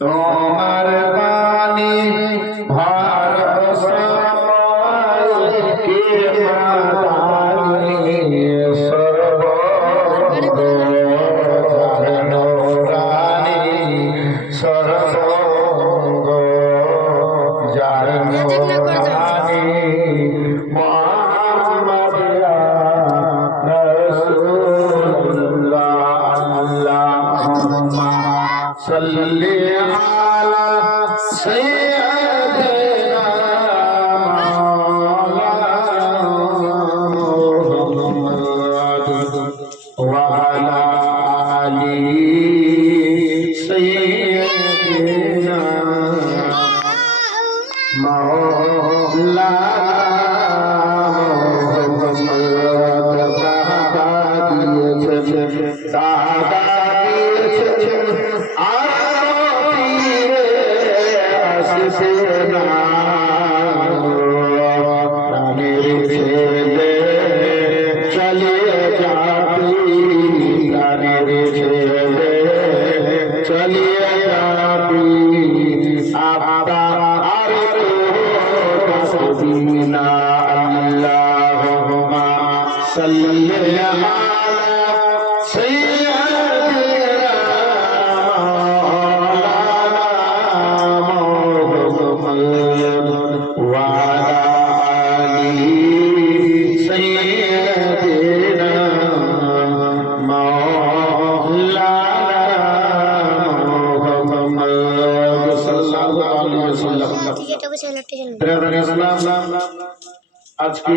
তোমার বাণী ভারত কে মাদানি সর্বরানি সর্বঙ্গ জানি মুহাম্মাদিয়া রাসূলুল্লাহ আল্লাহুম্মা সাল্লি আলা সাইয়্যিদিনা মুহাম্মাদ ওয়া আলা আলি সাইয়্যিদিনা মাওলানা আজকে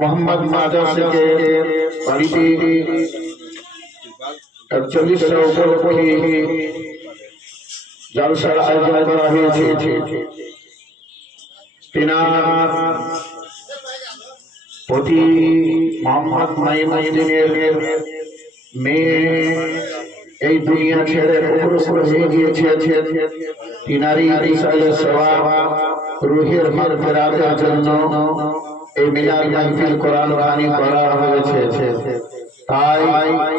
মোহাম্মদ মাজার থেকে বাড়িতে ৪১ উপলক্ষে জলসার আয়োজন করা হয়েছে। তিনার প্রতি মোহাম্মদ নাঈমুদ্দিনের মেয়ে এই দুনিয়া ছেড়ে অগ্রসর হয়ে গিয়েছে। তিনারই ইসালের সেবা রুহের মাগফিরাতের জন্য এই মিলাদ মাহফিল কোরআন বাণী করা হয়েছে। তাই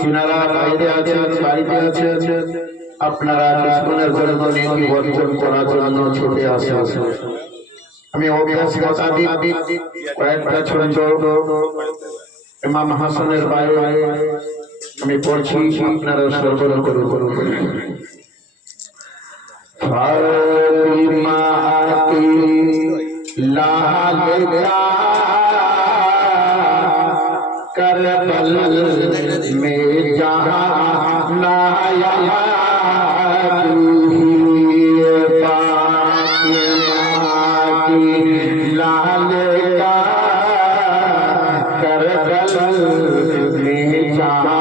যিনারা বাইরে আছেন, বাড়িতে আছেন, আপনারা কিছুক্ষণের জন্য নেকি অর্জন করার জন্য ছুটে আসেন। আমি অভ্যাসী কথা দিই, কয়েকটা ছোট ইমাম হাসানের বাইরে আমি পড়ছি, আপনারা সরবরাহ করুন। ফাতিমা কি লালিকা करबल में जाना या लाल का करबल में जाना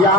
या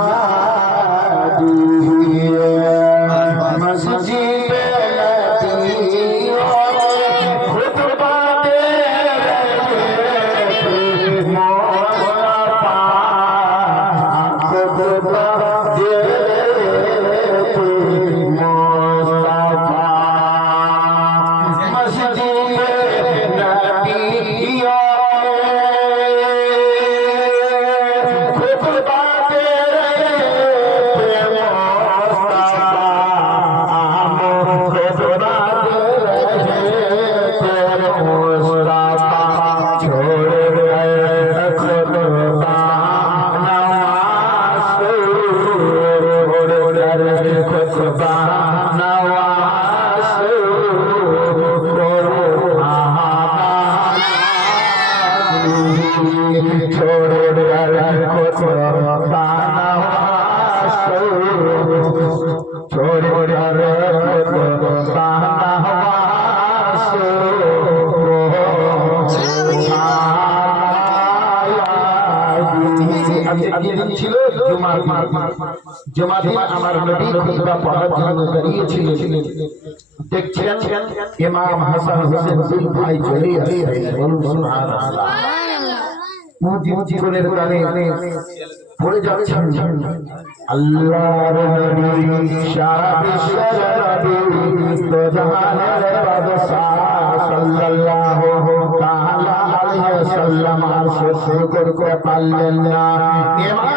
জমাতে আমার নবী খুতবা পড়ার জন্য দাঁড়িয়েছিলেন দেখছেন ইমাম হাসান হোসেন দুই ভাই চলে আসছেন বলুন সুবহানাল্লাহ মুজিব জীবনের গানে পড়ে যাচ্ছেন আল্লাহর নবী সারা বিশ্বের নবী তো জাহানের বাদশাহ সাল্লাল্লাহু তাআলা আলাইহি ওয়াসাল্লাম আরশে শুকর করে পারলেন না ইমাম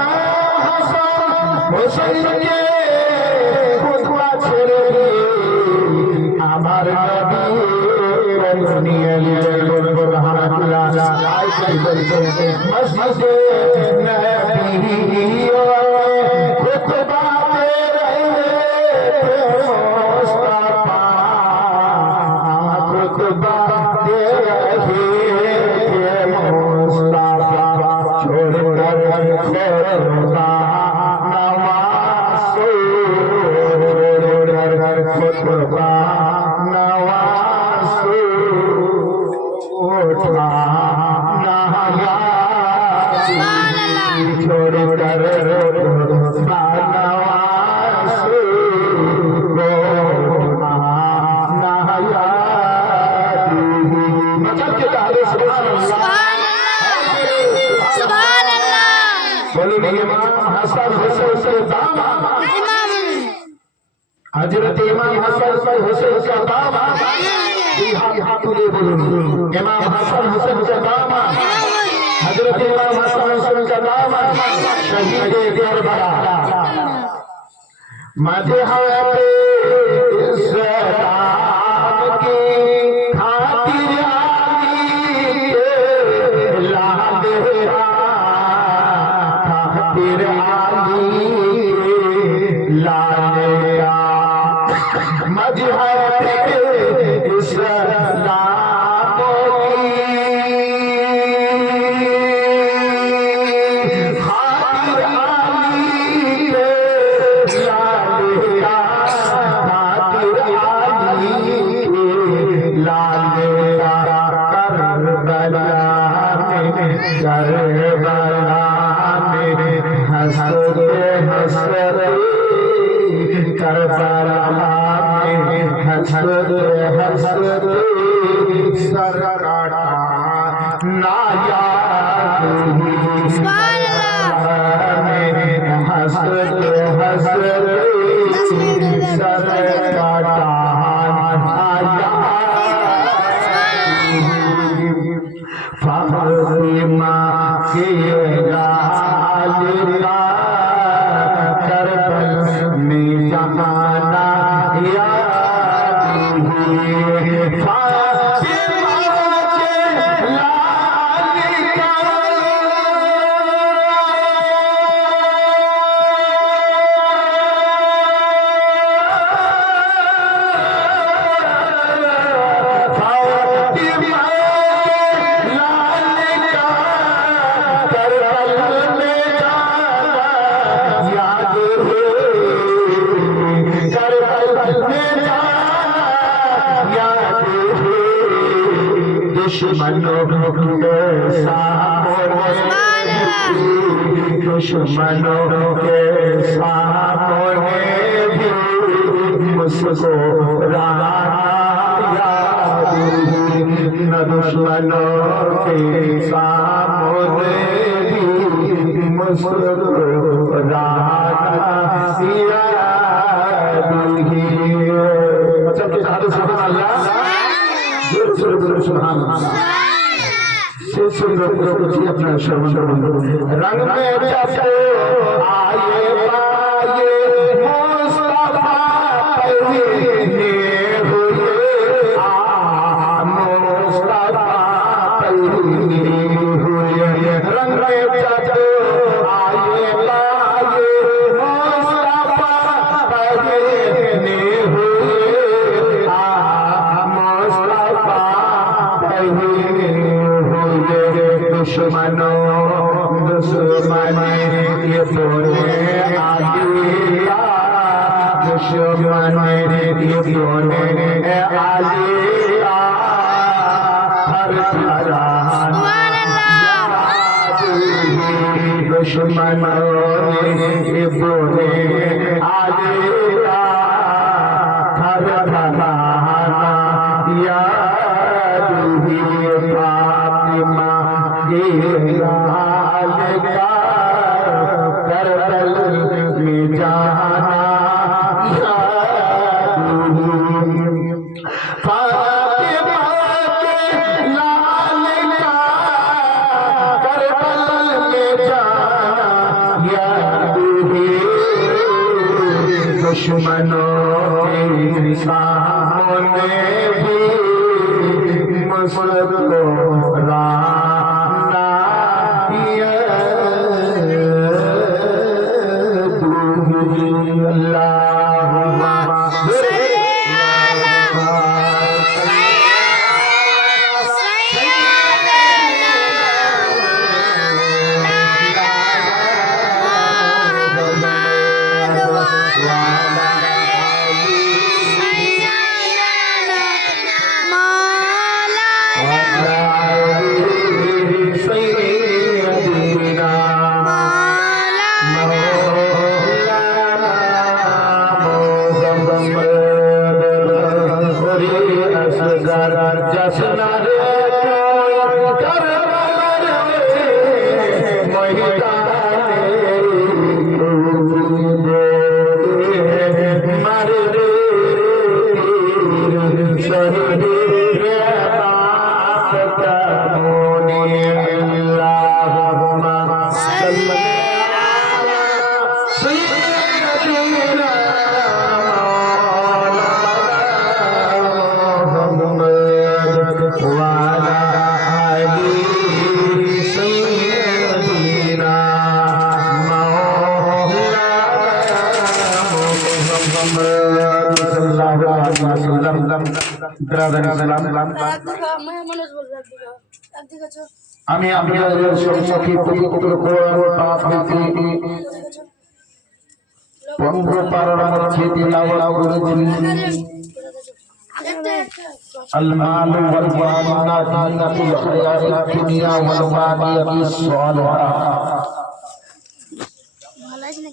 হাসান হোসেনকে খুতবা ছেড়ে আমার নবী নিয়ে নিলেন সুবহানাল্লাহ মসজিদে নবী খুতবা দে রহে মুস্তাফা খুতবা দে রহে মুস্তাফা छोड़ कर खुदा नवाज छोड़ कर खुदा नवाज उठा नया छोड़ कर खुदा नवाज उठा नया मतलब के तारे सुभान अल्लाह बोलिए इमाम हसन हुसैन के दामाद हजरत इमाम हसन हुसैन का दामाद हाथ तुले बोलूं इमाम हसन हुसैन का दामाद हजरत इमाम हसन हुसैन का दामाद शहीद करबला मजे हवा पे इस्लाम की खातिर आली के लादे खातिर आली लाया मजहब इस्लाम की खातिर आली के लाया खातिर आली के लाया करबला में हंसते हंसते करबला में हंसते हंसते सर काटा नाया सुभान अल्लाह हंसते हंसते सर काटा नाया फातिमा के लालिका करबल में जहाना याद हुए फातिमा के लालिका फातिमा दुश्मनों के सामने दुश्मनों के सामने भी मुझको याद न दुश्मनों के सामने भी मुझको अपना श्रवण रंग में जब आए पाए मुस्तफा पहने हुए मुस्तफा पहने हुए रंग में जब आए पाए मुस्तफा पहने हुए मुस्तफा पहने दुश्मनों दुश्मन ये बोले आलिया दुश्मन ये बोले आलिया हर तरह दुश्मनों बोले आलेगा हर घराना याद ही फातिमा के लाल का करबल में जाना याद ही फातिमा के लाल का करबल में जाना याद ही दुश्मनों के सामने भी मुस्कुराना আমি আপনাদের সম্মুখে পবিত্র কোরআন পাক হইতে পবিত্র পারার মধ্যে তিলাওয়াত করেছি المال والبنات زينة الحياة الدنيا والباقيات الصالحات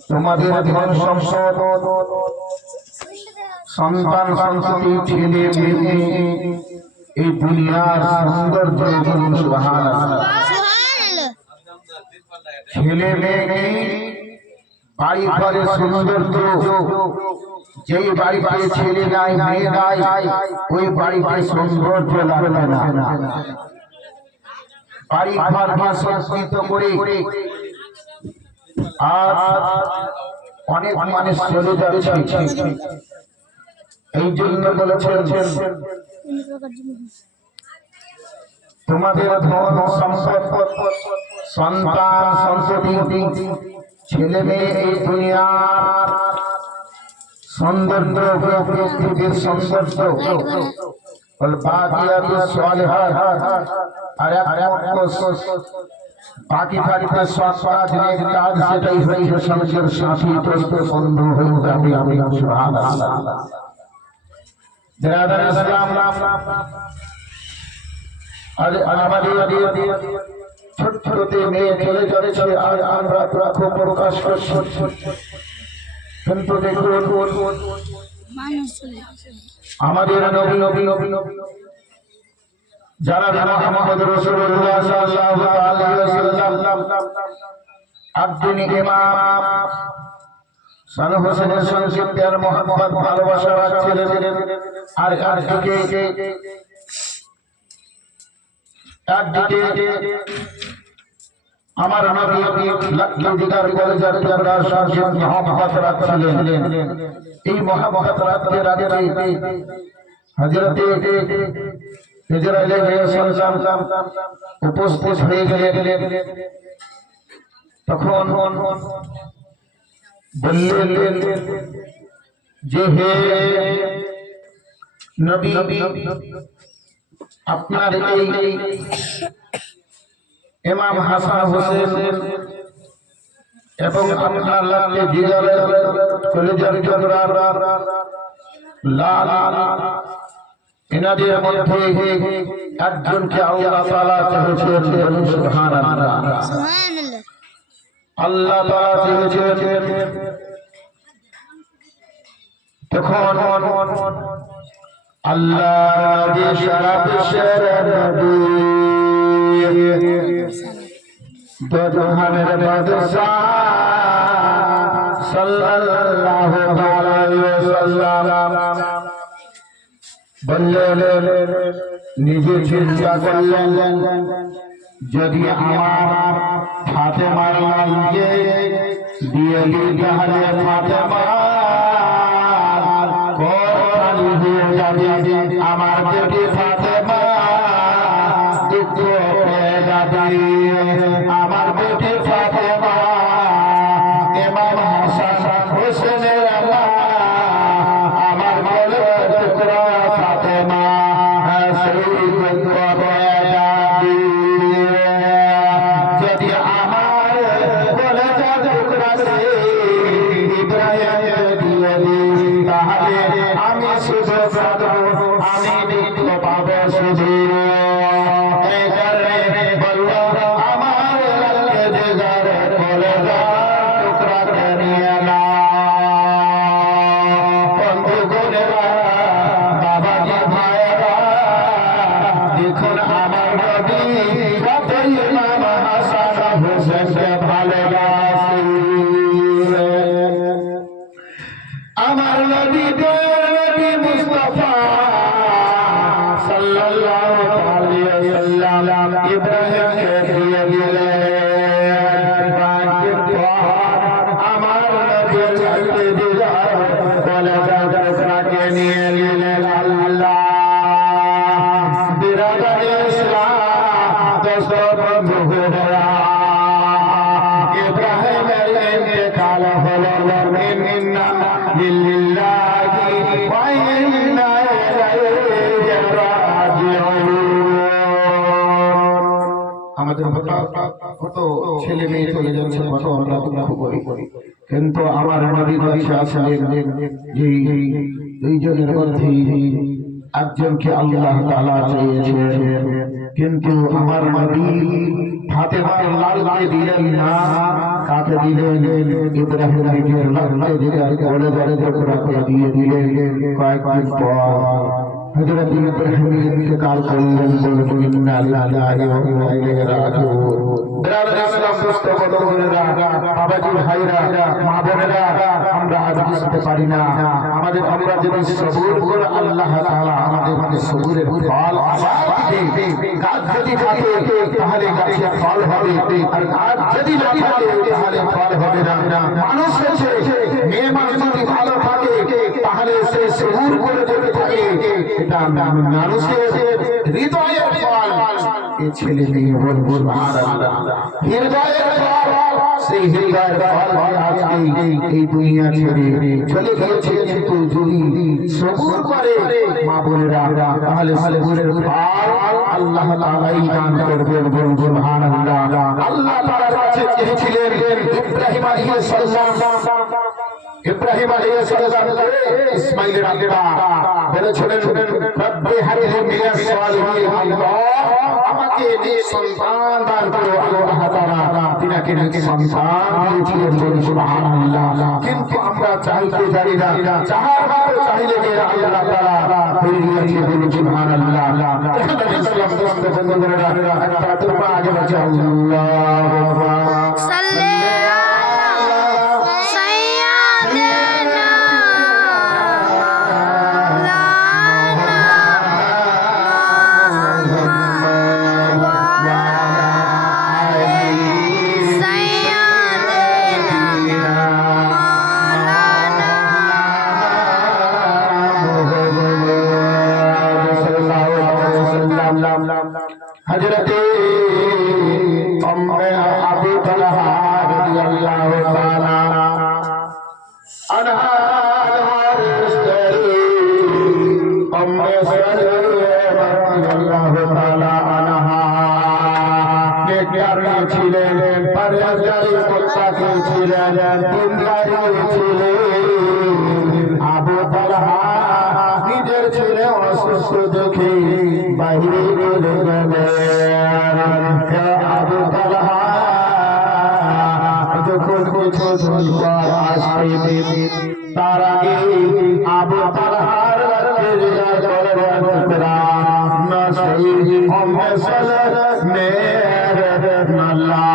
তোমাদের ধন সম্পদ সন্তান সন্ততি ছেলে মেয়ে এই দুনিয়ার সৌন্দর্য সুবহানাল্লাহ ছেলে মেয়ে বাড়ি ঘরে সৌন্দর্য যেই বাড়িতে ছেলে নাই মেয়ে নাই ওই বাড়িতে সৌন্দর্য লাগে না বাড়ি ঘর সংস্কৃত করে আর অনেক মানুষ চলে যাচ্ছে এই জন্য বলেছেন তোমাদের ধন সম্পদ সন্তান সন্ততি ছেলে মেয়ে এই দুনিয়ার সৌন্দর্য পৃথিবীর সৌন্দর্য বাকিয়াত সালিহাত আর বাকি বাড়িতে সৎ নেক কাজ সেটাই হচ্ছে সমাজের সাথী দোস্ত বন্ধু হয়ে যাবে আমি সুবহানাল্লাহ বিরাদার ইসলাম আমাদের ছোট ছোট মেয়ে চলে যাচ্ছে আর আমরা খুব প্রকাশ করছি কিন্তু দেখুন আমাদের নবী যারা মুহাম্মদ রাসূলুল্লাহ সাল্লাল্লাহু আলাইহি ওয়াসাল্লাম আব্দুল ইমাম সান হোসেনের সঙ্গে প্যার মোহাম্মদ ভালোবাসা রাখছিলেন আর একদিকে আমার নবী লাখদিগার কলেজের জবরার সঙ্গে মোহাম্মদ রাখছিলেন এই মোহাম্মদ রাখতে রাখতে হযরতে ইসরাইল আলাইহিস সালাম উপস্থিত হয়ে গেলেন তখন বললেন যে হে নবী আপনার এই ইমাম হাসান হোসেন এবং আপনার লালে জিগারের কলেজের জবরার লাল এনাদের মধ্যে একজনকে আল্লাহ তাআলা চেয়েছেন সুবহানাল্লাহ আল্লাহ তাআলা চেয়েছেন যখন আল্লাহ নবী সারা বিশ্বের নবী দো জাহানের বাদশাহ সাল্লাল্লাহু আলাইহি ওয়াসাল্লাম বললেন, নিজে চিন্তা করলেন, যদি আমার ফাতেমার লালকে দিয়ে দিই তাহলে ফাতেমার কোরবানি হয়ে যাবে, আমার বেটি ফাতেমা দুঃখ পেয়ে যাবে, আমার বেটি ফাতেমা ইমাম হাসান হোসেনের আমার বলে টুকরা ফাতেমা সেই দুঃখ পেয়ে যাবে। যদি আমার বলে টুকরা ইব্রাহিম দিয়ে দিই তাহলে আমি শুধু আমি দুঃখ পাবো শুধু। এই কারণে বলল, আমার লালকে দিগারে বলে যা টুকরাকে নিয়ে না। বন্ধুগণেরা, বাবাজি ভাইয়েরা, দেখুন আমার নবী কত ইমাম হাসান হোসেনকে ভালোবাসে। আমার নবী নবী মুস্তাফা সাল্লাল্লাহু আলাইহি ওয়াসাল্লাম ইব্রাহিমকে দিয়ে দিলেন। আমার নবীর লালকে দিগার বলে যা টুকরাকে নিয়ে নিলেন। আল্লাহ বিরাদারে ইসলাম দোস্ত বন্ধুরা, ইব্রাহিমের ইন্তেকাল হলো। ইন্না লিল্লাহি ওয়া ইন্না ইলাইহি রাজিউন। আমাদের কত ছেলে মেয়ে চলে যাচ্ছে, কত আমরা দুঃখ করি, কিন্তু আমার নবীর কাছে আসলেন দুইজনের মধ্যে একজনকে আল্লাহ তাআলা চেয়েছেন, কিন্তু আমার নবী ফাতেমার লালকে দিলেন না। কাকে দিলেন? ইব্রাহিমের লালকে দিলেন, বলে বলে টুকরাকে দিয়ে দিলেন। কয়েকদিন পর হযরত ইব্রাহিম ইন্তেকাল করলেন। বললেন, ইন্না লিল্লাহি ওয়া ইন্না ইলাইহি রাজিউন। বিরাদার ইসলাম দোস্ত বন্ধুরা, বাবাজি ভাইরা, মা বোনেরা, আমরা আজ বুঝতে পারি না আমরা যদি সবুর করে আল্লাহ তাআলা আমাদের সবুরের ফল দিবে। গাছ যদি থাকে তাহলে গাছে ফল হবে, আর গাছ যদি না থাকে তাহলে ফল হবে না। মানুষ হচ্ছে মেয়ে মানুষ যদি ভালো থাকে তাহলে সে সবুর করে যদি থাকে, এটা মানুষের হৃদয়ের ফল। এই ছেলে মেয়ে বলবো সুবহানাল্লাহ, হৃদয়ের ফল। সেই হৃদয়ের ফল আজকে এই দুনিয়া ছেড়ে চলে গিয়েছে, কিন্তু যদি সবুর করে মা বোনেরা তাহলে সবুরের ফল আল্লাহ তাআলাই দান করবেন। বলবো সুবহানাল্লাহ। আল্লাহ তাআলার কাছে চেয়েছিলেন ইব্রাহিম আলাইহিস সালাম। ইব্রাহিম আলাইহিস সালাম ইসমাঈলের আব্বা বলেছিলেন, রব্বি হাবলি মিনাস সালিহিন, আল্লাহ আমাকে নেক সন্তান দান করো। আল্লাহ তাআলা তিনাকে নেক সন্তান দিয়েছিলেন। বলুন সুবহানাল্লাহ। কিন্তু আমরা চাইতে জানি না, চাহার মতো চাইলে যে আল্লাহ তাআলা করে দিয়েছে। বলুন সুবহানাল্লাহ। ইসলাম দোস্ত বন্ধুরা, একটা তোবা আগে বাঁচা আল্লাহ সাল্লি हजरत उम्मे अबू तलहा रज़ियल्लाहु ताला अन्हा उम्मे सलमा रज़ियल्लाहु ताला अन्हा नेककारी ছিলেন, পরহেজগারি মুত্তাকি ছিলেন, দিনদারি ছিলেন। আবু তালহা নিজের ছেলে অসুস্থ দেখে বাইরে চলে গেলেন। আবু তালহা যখন কিছু আসবে তার আগে আবু नसी उम्मे मेरे नल्लाह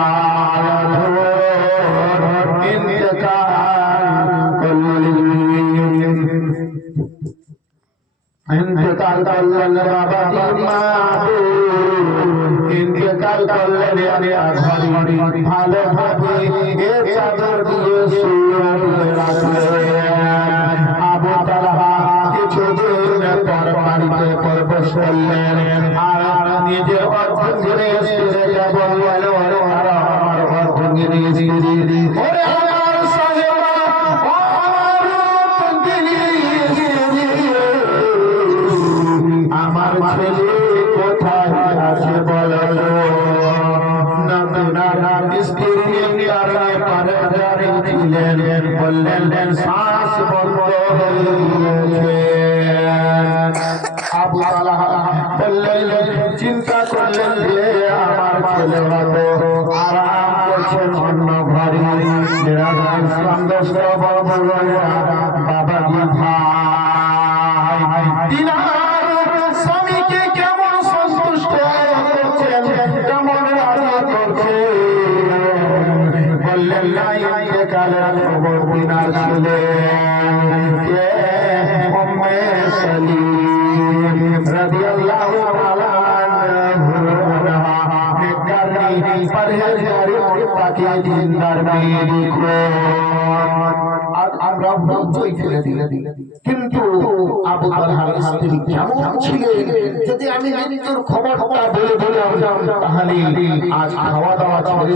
इंतकाल करलेन बाबा इंतकाल करलेन घड़ी भालो भाभी ए चादर दिए শুয়ে রাখলেন আবু তালহা কিছুদিন পর বাড়িতে প্রবেশ করলেন আর নিজের অর্ধের স্ত্রীকে বললেন আমার অর্ধের স্ত্রী ওরে আমার সাহেবা আমার ছেলে কোথায় আছে বলো স্ত্রী তার পারে দাঁড়িয়েছিলেন বললেন শ্বাস বন্ধ হয়ে গিয়েছে আবু তালহা বললেন চিন্তা করলেন যে আমার ছেলে হয়তো আরাম করছেন অন্য ঘরে ইসলাম দোস্ত বড়রা বাবাজি ভাই স্বামীকে কেমন সন্তুষ্ট করছেন কেমন রাজি করছেন বললেন নাই কালের খবর বিনার ছেলে উম্মে সালিম রাদিয়াল্লাহু তাআলা আনহা নেককারী পরহেজগারি মুত্তাকি দিনদার মেয়ে দেখো আমরা ভুল ফেলে দিলাম কিন্তু আবু তালহার স্ত্রী কেমন ছিলেন যদি আমি মৃত্যুর খবরটা বলে দিলাম তাহলে আজ খাওয়া দাওয়া ছেড়ে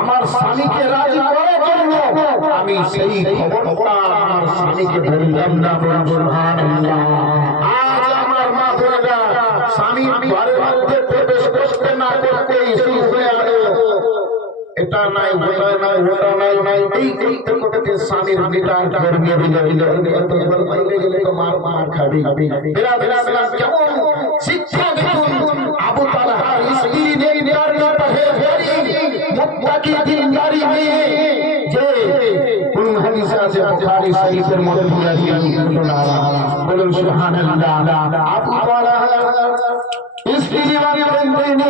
আমার স্বামীকে রাজি করার জন্য আমি সেই খবরটা আমার স্বামীকে বললাম না সুবহানাল্লাহ আজ আমার মা বোনেরা স্বামী ঘরের মধ্যে প্রবেশ করতে না করতেই শুরু হয়ে গেল এটা নাই ওটা নাই এই করতে স্বামীর মিটার ধর্মীয় দিল এতবার বাইরে গেলে তো মার খাবি বেলা কেমন শিক্ষা দেখুন আবু তালহার স্ত্রী নেককারী পরহেজগারী মুত্তাকি দিনদারি মেয়ে যে কোন হাদিসে আছে বুখারী শরীফের মধ্যে আছে বলুন সুবহানাল্লাহ আবু তালহার স্ত্রী বলেন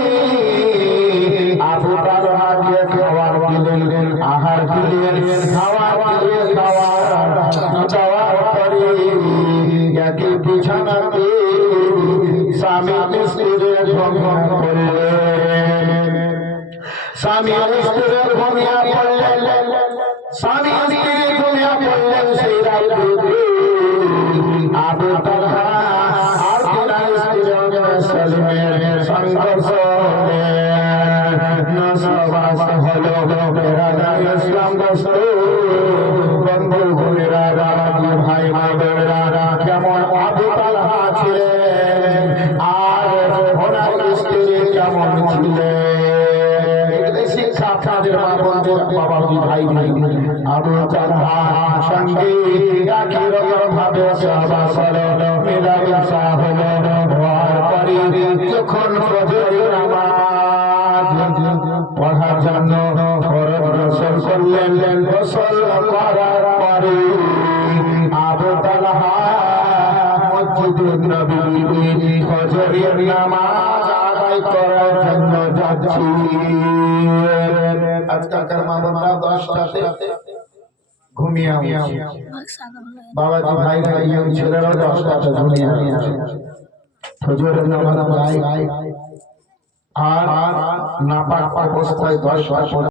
আবু তালহাকে খাবার দিলেন আহার দিলেন খাওয়ার দিলেন খাওয়ার পরে একই বিছানাতে স্বামী স্ত্রীর ঘুমিয়ে পড়লেন স্বামী স্ত্রীর ঘুমিয়ে পড়লেন স্বামী স্ত্রী ঘুমিয়ে পড়লেন সেই রাতে আবু তালহা আর তিনার স্ত্রী সালিমের সংঘর্ষ নসবাস হলো ইসলাম দোস্ত বন্ধু ঘুরেরা বাবাজি ভাই বোনেরা কেমন আবু তালহা ছিলেন আর ওনার স্ত্রী কেমন ছিলেন শিক্ষা আপনাদের মা বোনদের বাবাজি ভাই আবু তালহা সঙ্গে একই রকম ভাবে সহবাস হলো মেলামেশা হলো হওয়ার পরে যখন ফজরের নামাজ পড়ার জন্য গোসল করলেন গোসল করার পরে আবু তালহা মসজিদে নববীতে ফজরের নামাজ আদায় করার জন্য যাচ্ছি আজকালকার মা বোনরা 10টাতে ঘুমিয়ে আসে বাবাজি ভাইরা ইয়ং ছেলেরা 10টাতে ঘুমিয়ে আসে ফজরের নামাজ আর নাপাক অবস্থায় 10টা